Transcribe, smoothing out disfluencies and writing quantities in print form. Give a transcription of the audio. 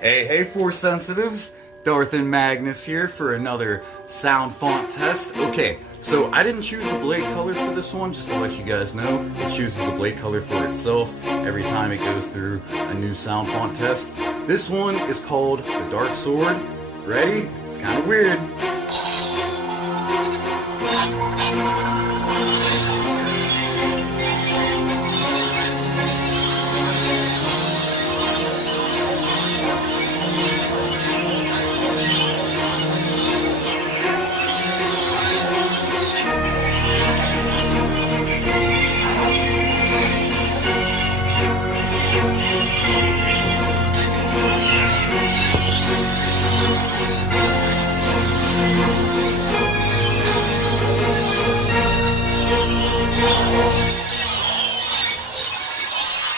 Hey, Force Sensitives! Darth and Magnus here for another sound font test. Okay, so I didn't choose the blade color for this one, just to let you guys know. It chooses the blade color for itself every time it goes through a new sound font test. This one is called the Dark Sword. Ready? It's kind of weird.